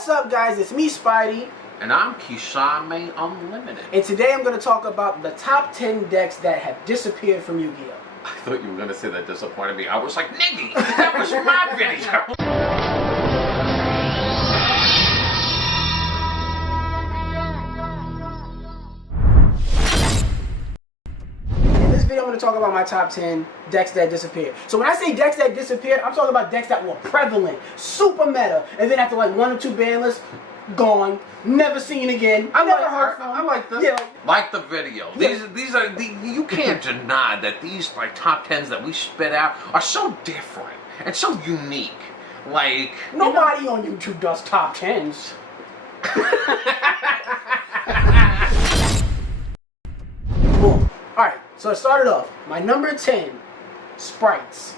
What's up, guys? It's me, Spidey. And I'm Kisame Unlimited. And today I'm going to talk about the top 10 decks that have disappeared from Yu-Gi-Oh! I thought you were going to say that disappointed me. I was like, nigga, that was my video. In this video, I'm going to talk about my top 10 decks that disappeared. So when I say decks that disappeared, I'm talking about decks that were prevalent, super meta, and then after like 1 or 2 ban lists, gone, never seen again. I like this. Yeah. Like the video. Yeah. These are you can't deny that these like top 10s that we spit out are so different and so unique. Like nobody on YouTube does top 10s. Boom. Alright, so it started off. My number 10, Sprites.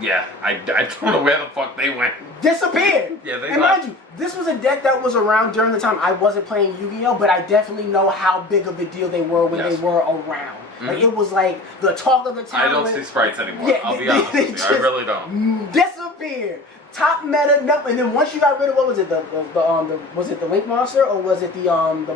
Yeah, I don't know where the fuck they went. Disappeared. Yeah, they and mind you, this was a deck that was around during the time I wasn't playing Yu-Gi-Oh, but I definitely know how big of a deal they were when they were around. Like it was like the talk of the town. I don't see Sprites anymore. Yeah, I'll be honest with you. I really don't. Disappeared. Top meta, and then once you got rid of what was it, was it the Link Monster or was it the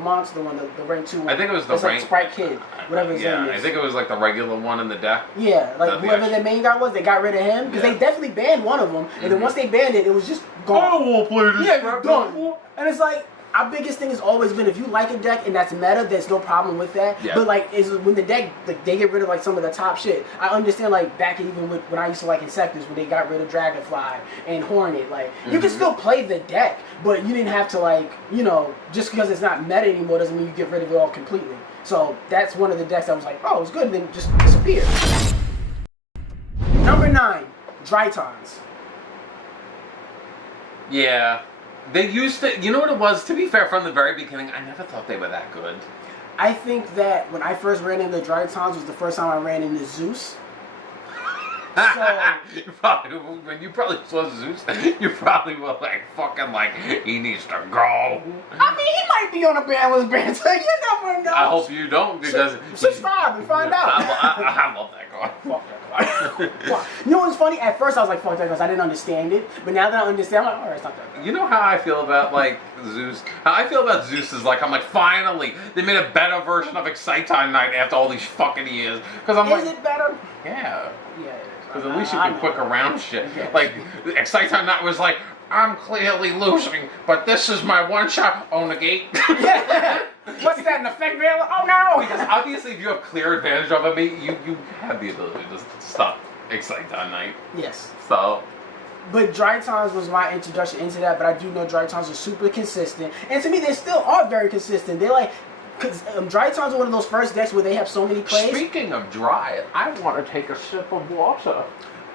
monster one, the rank 2 one? I think it was the rank. Like Sprite Kid, whatever his name is. I think it was like the regular one in the deck. Yeah, like whoever the main guy was, they got rid of him because they definitely banned one of them, and then once they banned it, it was just gone. I don't want to play this. Yeah, gone. And it's like, our biggest thing has always been if you like a deck and that's meta, there's no problem with that. Yeah. But like, is when the deck, like, they get rid of like some of the top shit. I understand like back even with when I used to like Insectors, when they got rid of Dragonfly and Hornet, like you can still play the deck, but you didn't have to like, you know, just because it's not meta anymore doesn't mean you get rid of it all completely. So that's one of the decks that was like, oh, it's good, and then just disappeared. Number 9, Drytrons. Yeah. They used to, you know what it was? To be fair, from the very beginning, I never thought they were that good. I think that when I first ran into Drytrons was the first time I ran into Zeus. So, when you probably saw Zeus, you probably were like, fucking like, he needs to go. I mean, he might be on a bandless band, so you never know. I hope you don't, because... Subscribe and find out. I love that card. Fuck that card. You know what's funny? At first I was like, fuck that because I didn't understand it. But now that I understand, I'm like, alright, it's not that good. You know how I feel about, like, Zeus? How I feel about Zeus is like, I'm like, finally, they made a better version of Excite-Time Night after all these fucking years. Because I'm like... Is it better? Yeah. Yeah, it is. Because at least you can quick around shit. Like, Excite-Time Night was like, I'm clearly losing, but this is my one shot. On the gate. What's that, an effect value? Oh no! Because obviously if you have clear advantage over me, you have the ability to stop Excite-Time Night. Yes. So... But Drytrons was my introduction into that, but I do know Drytrons are super consistent. And to me, they still are very consistent. They're like, because Drytrons are one of those first decks where they have so many plays. Speaking of dry, I want to take a sip of water.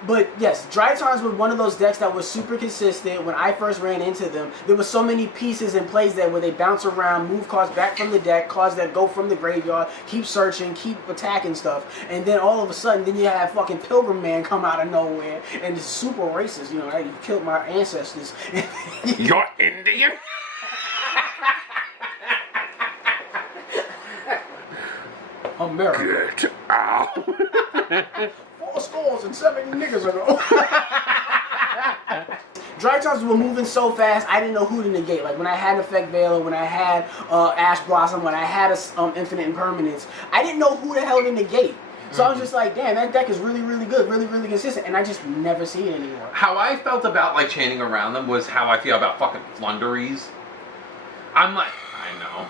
But yes, Drytrons were one of those decks that was super consistent. When I first ran into them, there were so many pieces and plays there where they bounce around, move cards back from the deck, cards that go from the graveyard, keep searching, keep attacking stuff. And then all of a sudden, then you have fucking Pilgrim Man come out of nowhere and it's super racist, you know, right? You killed my ancestors. You're Indian? America. Get out. 4 scores and 7 niggas ago. Drytrons were moving so fast, I didn't know who to negate. Like when I had Effect Veiler, when I had Ash Blossom, when I had Infinite Impermanence, I didn't know who the hell to negate. So I was just like, damn, that deck is really, really good, really, really consistent, and I just never see it anymore. How I felt about like chaining around them was how I feel about fucking Flunderies. I'm like, I know.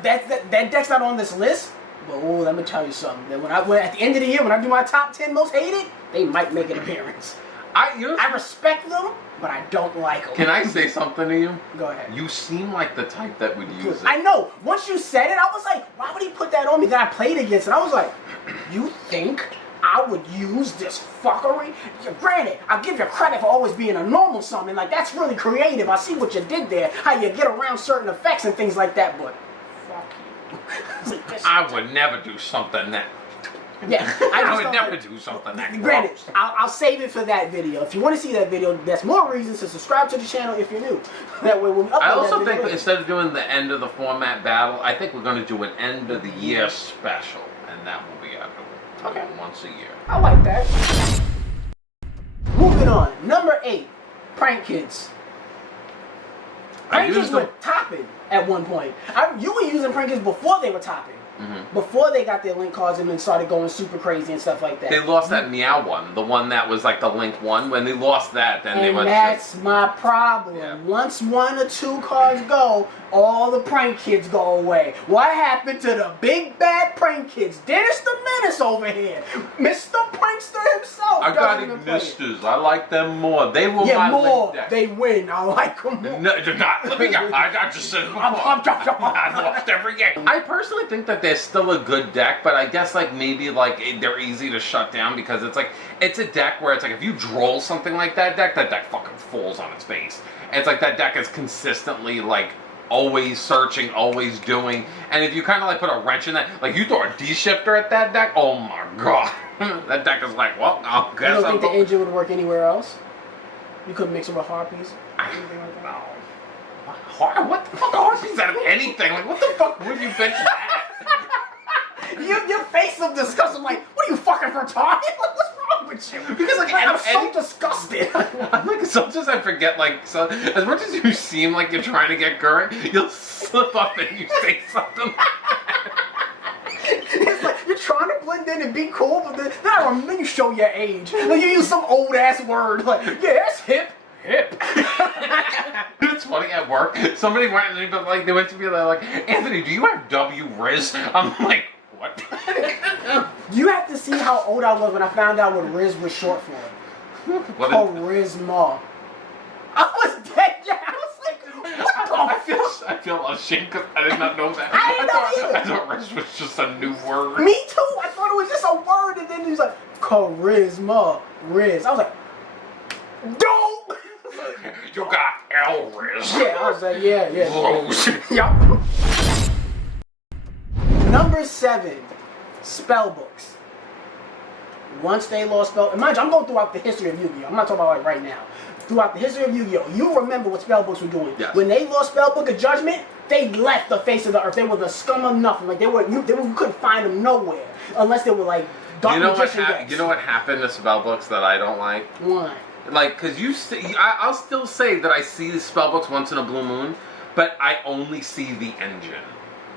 That deck's not on this list. But oh, let me tell you something. That when at the end of the year, when I do my top 10 most hated, they might make an appearance. I respect them, but I don't like them. Can I say something to you? Go ahead. You seem like the type that would use it. I know. Once you said it, I was like, why would he put that on me? Then I played against it. I was like, you think I would use this fuckery? Granted, I'll give you credit for always being a normal summon. Like, that's really creative. I see what you did there. How you get around certain effects and things like that, but fuck you. I would never do something that... Yeah, I would never do something that... Granted, I'll save it for that video. If you want to see that video, that's more reasons to subscribe to the channel if you're new. That way when we upload I also that think instead of doing the end of the format battle, I think we're going to do an end of the year special. And that will be after once a year. I like that. Moving on. Number 8. Prank Kids. Prank kids were topping at one point. You were using prank kids before they were topping. Before they got their link cards and then started going super crazy and stuff like that. They lost that Meow one, the one that was like the link one. When they lost that, then they went. And that's my problem. Yeah. Once 1 or 2 cards go, all the prank kids go away. What happened to the big bad prank kids? Dennis the Menace over here, Mr. Prankster himself. I got Ignisters. I like them more. They will more. They win. I like them more. No, they're not. Let me go. I just said I lost every game. I personally think that they're still a good deck, but I guess like maybe like they're easy to shut down because it's like it's a deck where it's like if you droll something like that deck fucking falls on its face. And it's like that deck is consistently like always searching, always doing, and if you kind of like put a wrench in that, like you throw a D-shifter at that deck, oh my god, that deck is like, well, I guess. You don't think the engine would work anywhere else? You couldn't mix it with Harpies? Anything like that? No. What the fuck Harpies out of anything? Like, what the fuck would you pitch that? Your face of disgust. I'm like, what are you fucking retarded? What's wrong with you? Because like I'm so disgusted. I'm like, sometimes I forget, like, so as much as you seem like you're trying to get current, you'll slip up and you say something like that. It's like you're trying to blend in and be cool, but then you show your age. Like you use some old ass word like, yeah, that's hip. It's funny at work. Somebody went and they went to me like, Anthony, do you have W Riz? I'm like, what? You have to see how old I was when I found out what Riz was short for. Charisma. I was dead. Yeah, I was like, what the I feel ashamed because I did not know that. I didn't know either. I thought Riz was just a new word. Me too. I thought it was just a word, and then he was like, charisma, Riz. I was like, don't. You got L Riz. Yeah, I was like, yeah. Rose. Yup. Number 7, Spellbooks. Once they lost Spell, and mind you, I'm going throughout the history of Yu-Gi-Oh! I'm not talking about like right now. Throughout the history of Yu-Gi-Oh! You remember what Spellbooks were doing. Yes. When they lost Spellbook of Judgment, they left the face of the earth. They were the scum of nothing. Like you couldn't find them nowhere unless they were like dark magician decks. You know what happened to Spellbooks that I don't like? What? Like, because I'll still say that I see the Spellbooks once in a blue moon, but I only see the engine.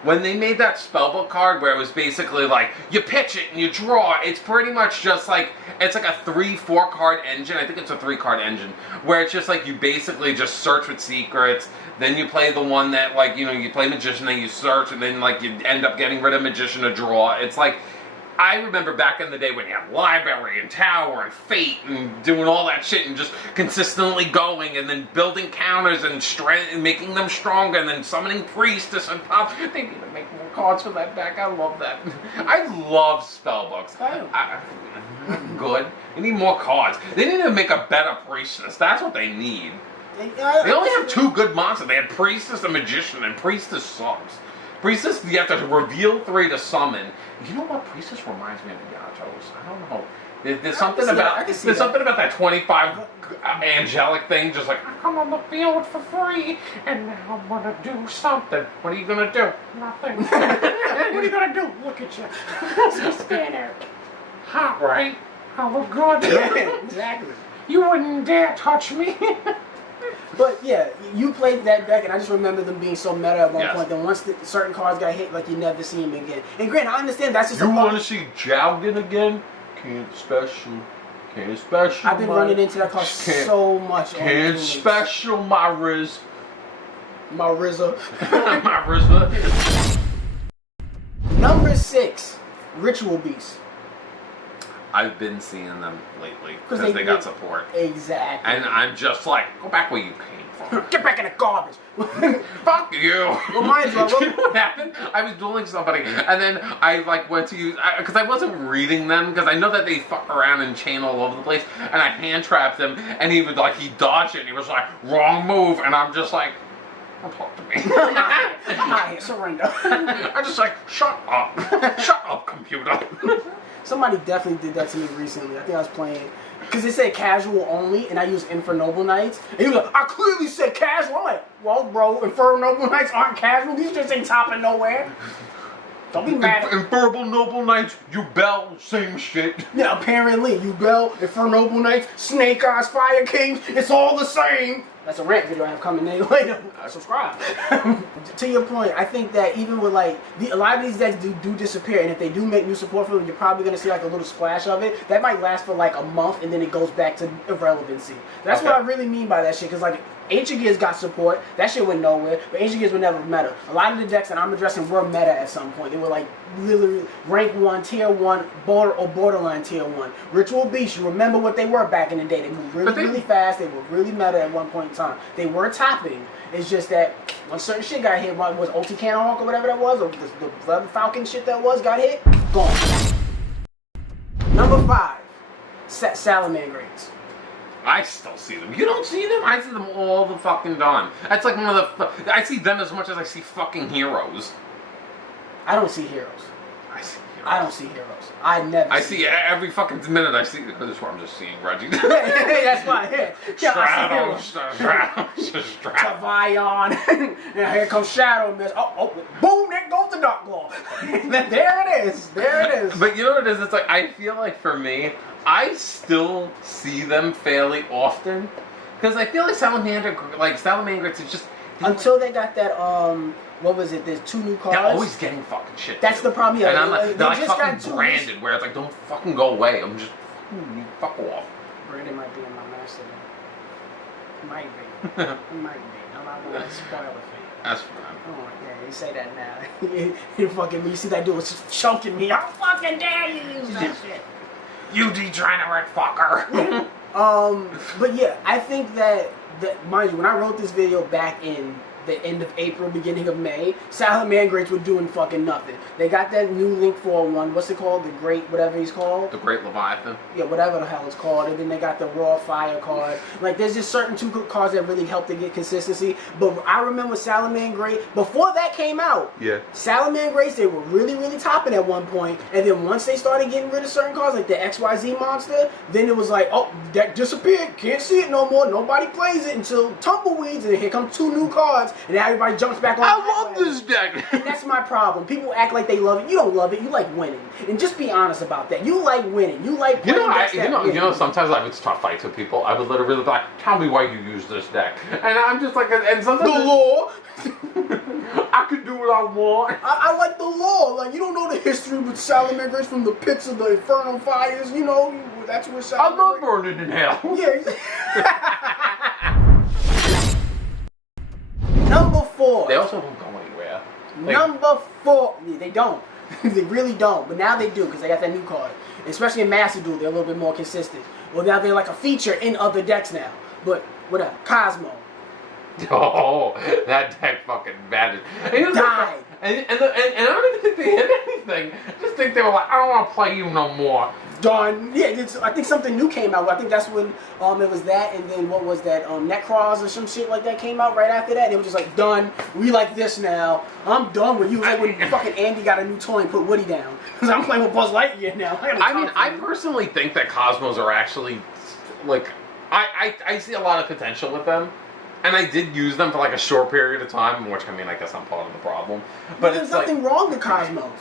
When they made that Spellbook card where it was basically like, you pitch it and you draw, it's pretty much just like, it's like a 3-4 card engine. I think it's a 3-card engine, where it's just like you basically just search with secrets, then you play the one that like, you play Magician, then you search, and then like you end up getting rid of Magician to draw. It's like, I remember back in the day when you had Library and Tower and Fate and doing all that shit and just consistently going and then building counters and making them stronger and then summoning Priestess and Pop. They need to make more cards for that deck. I love that. I love Spellbooks. Good. They need more cards. They need to make a better Priestess. That's what they need. They only have 2 good monsters. They had Priestess and Magician, and Priestess sucks. Priestess, you have to reveal 3 to summon. You know what? Priestess reminds me of the Yachos. I don't know. There's something about that 25 angelic thing. Just like, I come on the field for free, and now I'm gonna do something. What are you gonna do? Nothing. What are you gonna do? Look at you. Just stand there. Hot, right? I look good. Exactly. You wouldn't dare touch me. But yeah, you played that deck, and I just remember them being so meta at one point. Then once certain cards got hit, like you never see them again. And granted, I understand that's just. You want to see Jowgen again? Can't special. I've been running into that card so much. Can't special my Riz. My Rizza. My Rizza. Number 6, Ritual Beast. I've been seeing them lately because they got support. Exactly. And I'm just like, go back where you came from. Get back in the garbage. Fuck you. Remind you, you know what happened? I was dueling somebody, and then I like went to use because I wasn't reading them because I know that they fuck around and chain all over the place, and I hand trapped him, and he dodged it, and he was like, wrong move, and I'm just like, don't talk to me. I surrender. I'm just like, shut up, computer. Somebody definitely did that to me recently. I think I was playing, because it said casual only, and I used Inferno Noble Knights. And he was like, I clearly said casual. I'm like, well, bro, Inferno Noble Knights aren't casual. These just ain't topping nowhere. Don't be mad. Infernal Noble Knights, Yubel, same shit. Yeah, apparently, Yubel, Infernal Noble Knights, Snake Eyes, Fire Kings, it's all the same. That's a rant video I have coming later. Subscribe. To your point, I think that even with like, a lot of these decks do disappear, and if they do make new support for them, you're probably going to see like a little splash of it. That might last for like a month, and then it goes back to irrelevancy. That's what I really mean by that shit, because like, Ancient Gears got support. That shit went nowhere. But Ancient Gears were never meta. A lot of the decks that I'm addressing were meta at some point. They were like literally rank 1, tier 1, borderline tier 1. Ritual Beasts, you remember what they were back in the day. They moved really fast. They were really meta at one point in time. They were topping. It's just that when certain shit got hit, what was Ulti Cannon Hawk or whatever that was, or the Falcon shit that was, got hit, gone. Number 5, Salamangreats. I still see them. You don't see them? I see them all the fucking time. That's like one of the... I see them as much as I see fucking heroes. I don't see heroes. I see heroes. I don't see heroes. I never I see every fucking minute I see... This is where I'm just seeing Reggie. That's why. Stratos. Tavion. Now here comes Shadow Mist. Oh, boom, there goes the Dark Claw. There it is. There it is. But you know what it is? It's like, I feel like for me, I still see them fairly often. Because I feel like Salamangreats is just... Until they got that, what was it? There's 2 new cards. They're always getting fucking shit. That's the problem. Yeah, and I'm like, they're like just fucking branded, where it's like, don't fucking go away. I'm just, fuck off. Brandon might be in my master. Might be. It might be. I'm not going to spoil it for you. That's fine. Oh, yeah, you say that now. You fucking me. You see that dude was choking me. How fucking dare you use that shit? You degenerate fucker. But yeah, I think that mind you, when I wrote this video back in the end of April, beginning of May, Salamangreats were doing fucking nothing. They got that new Link 4-1, what's it called? The Great, whatever he's called? The Great Leviathan? Yeah, whatever the hell it's called. And then they got the Raw Fire card. Like, there's just certain 2 cards that really help to get consistency. But I remember Salamangreat, before that came out, Salamangreats, they were really, really topping at one point. And then once they started getting rid of certain cards, like the XYZ monster, then it was like, oh, that disappeared. Can't see it no more. Nobody plays it until Tumbleweeds. And here come 2 new cards. And then everybody jumps back on. I love this deck. That's my problem. People act like they love it. You don't love it. You like winning. And just be honest about that. You like winning. You like playing you know, sometimes I would start fights with people. I would literally be like, tell me why you use this deck. And I'm just like, and sometimes... The law. I could do what I want. I like the law. Like, you don't know the history with Salamangreats from the pits of the infernal fires. You know, that's where Salamangreats... I love burning in hell. Yeah. Number 4. They also don't go anywhere. Number 4. Yeah, they don't. They really don't. But now they do, because they got that new card. Especially in Master Duel, they're a little bit more consistent. Well, now they're like a feature in other decks now. But whatever. Cosmo. Oh, that deck fucking batted. Died. And I don't even think they hit anything. I just think they were like, I don't want to play you no more. Done. Yeah, I think something new came out. I think that's when it was that, and then what was that? Necros or some shit like that came out right after that. They were just like, done. We like this now. I'm done with you. Like when fucking Andy got a new toy and put Woody down. Because I'm playing with Buzz Lightyear now. I personally think that Cosmos are actually, like, I see a lot of potential with them. And I did use them for like a short period of time, which I mean, I guess I'm part of the problem. But there's nothing wrong with Cosmos.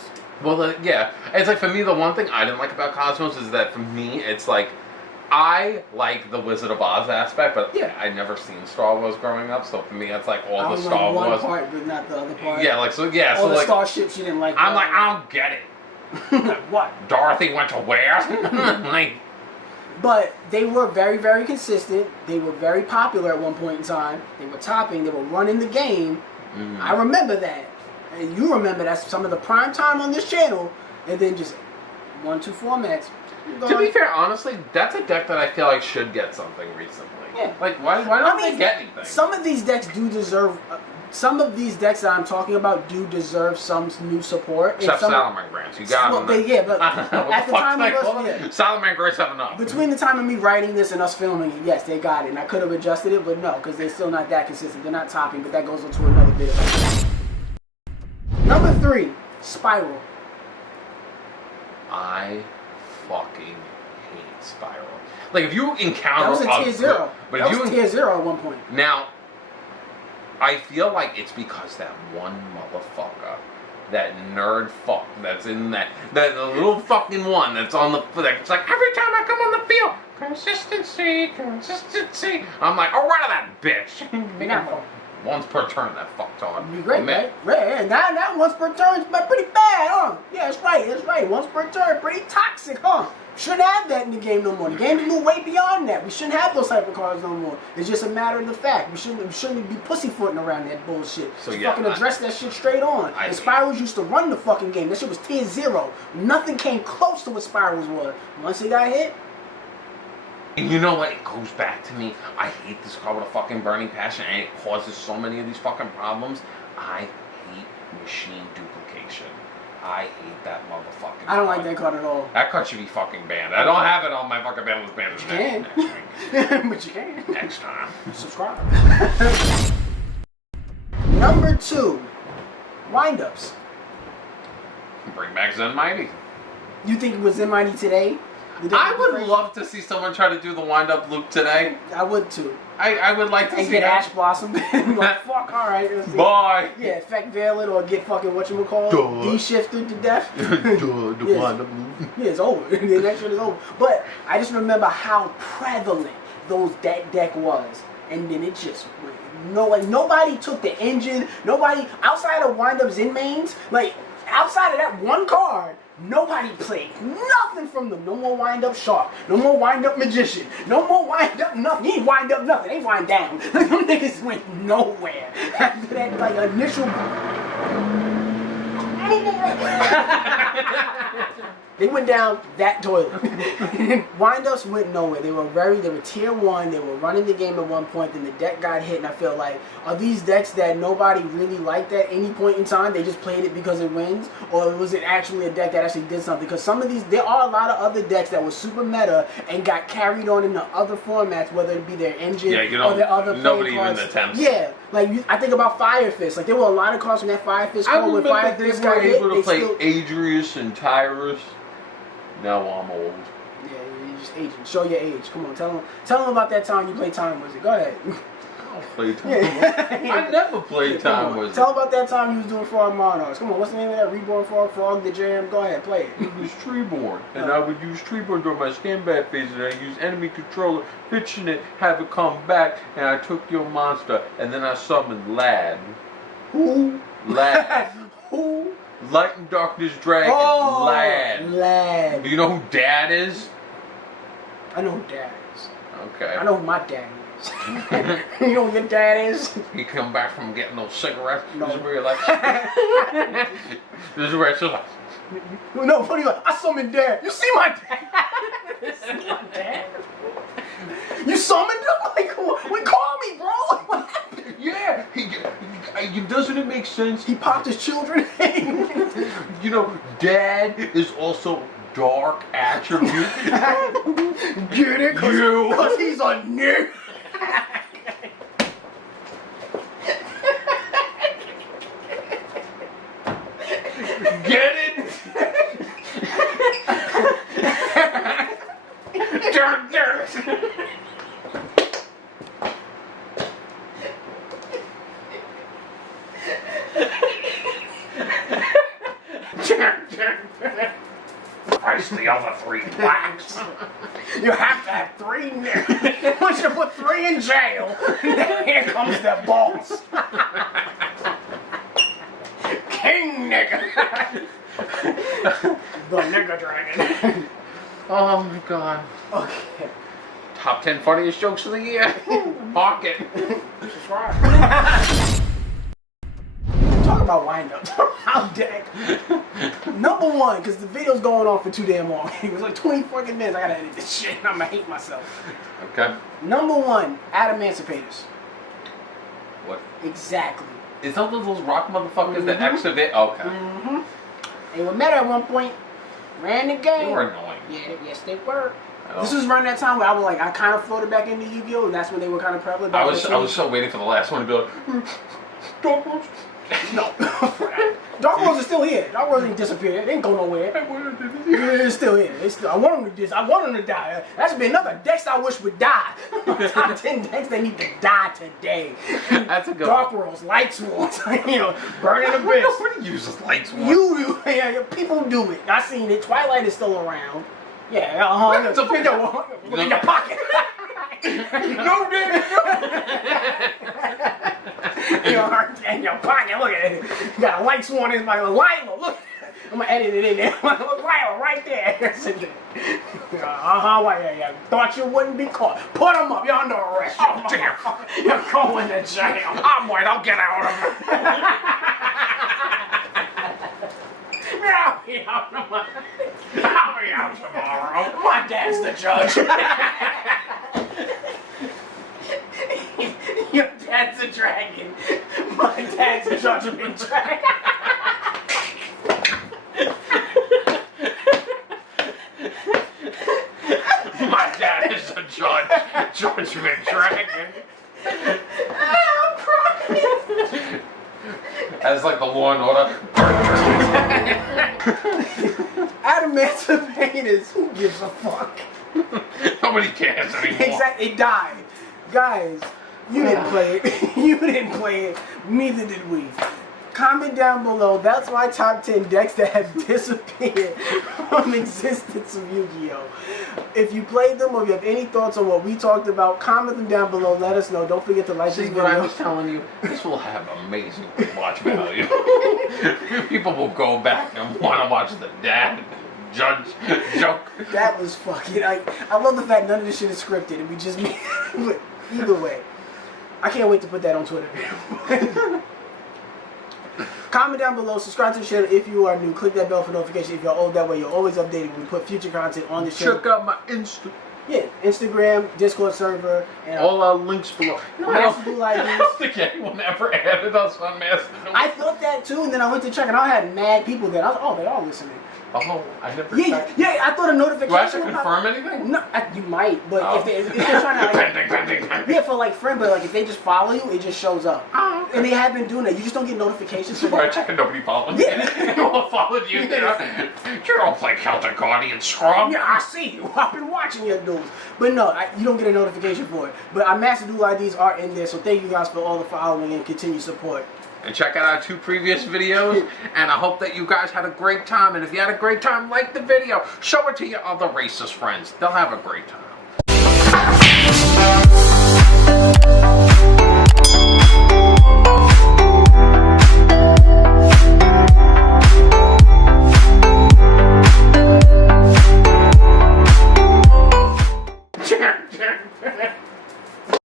Well, yeah. It's like, for me, the one thing I didn't like about Cosmos is that for me, it's like, I like the Wizard of Oz aspect, but yeah. I'd never seen Star Wars growing up, so for me, it's like all the Star one Wars. Part, but not the other part. Yeah, like, so, yeah. All so the like, starships you didn't like. I'm like, I don't get it. What? Dorothy went to where? Like... But they were very, very consistent. They were very popular at one point in time. They were topping. They were running the game. Mm. I remember that. And you remember that's some of the prime time on this channel. And then just 1-2 formats. To be fair, honestly, that's a deck that I feel like should get something recently. Yeah. Like, why don't they get anything? Some of these decks do deserve... some of these decks that I'm talking about do deserve some new support. Except Salamangreats. You got them. Yeah, but at the time of us... Salamangreats have enough. Between the time of me writing this and us filming it, yes, they got it. And I could have adjusted it, but no, because they're still not that consistent. They're not topping, but that goes into another video. Number 3, Spiral. I fucking hate Spiral. Like, if you encounter... That was a tier 0. But that was tier 0 at one point. Now, I feel like it's because that one motherfucker that nerd fuck that's in that the little fucking one that's on the it's like every time I come on the field, consistency. I'm like, oh, rid of that bitch. Once per turn, that fucktard. Be great, right? Right. Now once per turn is pretty bad, huh? Yeah, that's right. Once per turn, pretty toxic, huh? Shouldn't have that in the game no more. The game moved way beyond that. We shouldn't have those type of cards no more. It's just a matter of the fact. We shouldn't be pussyfooting around that bullshit. So just fucking address that shit straight on. And Spirals used to run the fucking game. That shit was tier 0. Nothing came close to what Spirals was. Once it got hit. And you know what? It goes back to me. I hate this card with a fucking burning passion, and it causes so many of these fucking problems. I hate machine duplication. I hate that motherfucking I don't like that card at all. That card should be fucking banned. I don't have it on my fucking Bandless Banners next week. But you can. Next time. Subscribe. Number 2. Windups. Bring back Zen Mighty. You think it was Zen Mighty today? I would love to see someone try to do the wind-up loop today. I would too. I would like to see get Ash Blossom. Like, fuck, alright. Bye. Yeah, effect veil it or get fucking whatchamacallit, D-shifted to death. The wind-up loop. Yeah, it's over. The next one is over. But I just remember how prevalent that deck was. And then it just went. Nobody took the engine. Nobody, outside of wind-ups in mains, like, outside of that one card, nobody played nothing from them. No more wind-up Shark. No more wind-up Magician. No more wind-up nothing. He ain't wind-up nothing. They wind down. Them niggas went nowhere. After that, like, initial... They went down that toilet. Wind-ups went nowhere. They were tier 1. They were running the game at one point. Then the deck got hit, and I feel like, are these decks that nobody really liked at any point in time? They just played it because it wins? Or was it actually a deck that actually did something? Because some of these, there are a lot of other decks that were super meta and got carried on into other formats, whether it be their engine or their other play nobody cards. even attempts. Yeah, like I think about Fire Fist. Like there were a lot of cards from that Fire Fist card where Fire Fist got hit. They were able to play Adrius and Tyrus. Now I'm old. Yeah, you're just aging. Show your age. Come on, tell them about that time you played Time Wizard. Go ahead. I don't play Time Wizard. I never played Time Wizard. Tell about that time you was doing Frog Monarchs. Come on, what's the name of that? Reborn Frog, the Jam? Go ahead, play it. It was Treeborn, and I would use Treeborn during my standby phase, and I used enemy controller, pitching it, have it come back, and I took your monster, and then I summoned Lad. Who? Lad. Who? Light and Darkness Dragon, Lad. Lad. Do you know who Dad is? I know who Dad is. Okay. I know who my dad is. You know who your dad is? He come back from getting those cigarettes. No. This is where you're like... This is where it's just like... No, funny, like, I summoned Dad. You see my dad? You see my dad? You summoned him? Like, call me, bro. What happened? Yeah, doesn't it make sense? He popped his children. You know, Dad is also dark attribute. Get it? Because he's a nigga. Get it? Price the other 3 blacks. You have to have 3 niggas. Once you put 3 in jail, here comes the boss. King nigga. The nigga dragon. Oh my god. Okay. Top 10 funniest jokes of the year. Mark it. Subscribe. Talk about wind-ups. How deck. Number 1, because the video's going on for too damn long. It was like 20 fucking minutes. I gotta edit this shit. I'm gonna hate myself. Okay. Number 1, Adamancipators. What? Exactly. Is those those rock motherfuckers that excavate? Okay. Mm-hmm. They were meta at one point. Ran the game. They were annoying. Yeah, yes they were. This was around that time where I kind of floated back into Yu-Gi-Oh! And that's when they were kind of prevalent. I was so waiting for the last one to be like, Dark Rose. No. Dark Rose is still here. Dark Rose ain't disappeared. It ain't go nowhere. It's still here. I want him to die. That's been another Dex I wish would die. Top 10 decks that need to die today. That's a good Dark Rose, Light Swords, Burning Abyss. Nobody uses Light Swords. You do. Yeah, people do it. I seen it. Twilight is still around. Yeah, It's a in your pocket. No, Daddy, In your pocket. Look at it. You got a Light Sworn in my Lila. Look. I'm gonna edit it in there. Lila right there. Yeah. Thought you wouldn't be caught. Put them up. You're under arrest. Oh, damn. You're going to jail. I'm white. I'll get out of it. I'll be out tomorrow. My dad's the judge. Your dad's a dragon. My dad's a judgment dragon. My dad is a judge. Judgment dragon. I'm crying. As like the Law and Order. Adamancipators, who gives a fuck? Nobody cares anymore. Exactly, it died. Guys, you didn't play it. You didn't play it. Neither did we. Comment down below. That's my top 10 decks that have disappeared from existence of Yu-Gi-Oh! If you played them or if you have any thoughts on what we talked about, comment them down below. Let us know. Don't forget to like this See video. what I was telling you? This will have amazing watch value. People will go back and want to watch the dad judge joke. That was fucking. I love the fact none of this shit is scripted and we just. But either way, I can't wait to put that on Twitter. Comment down below, subscribe to the channel if you are new, click that bell for notification if you're old, that way you're always updated when we put future content on the channel. Check out my Insta. Yeah, Instagram, Discord server, and all our links below. No, I don't think anyone ever added us on Master Duel. I thought that too, and then I went to check and I had mad people there. I was like, oh, they're all listening. Oh, I never Yeah, I thought a notification. Do I have to confirm anything? No, you might, but if they're trying to like, pending. yeah, for like friend, but like if they just follow you, it just shows up. Oh, okay. And they have been doing that. You just don't get notifications. That's why I check and nobody followed me. Yeah. No one followed you. You don't play Celtic Guardian Scrum. Yeah, I see you. I've been watching your duels. But no, you don't get a notification for it. But our Master Duel IDs are in there, so thank you guys for all the following and continued support. And check out our 2 previous videos, and I hope that you guys had a great time. And if you had a great time, like the video, show it to your other racist friends. They'll have a great time.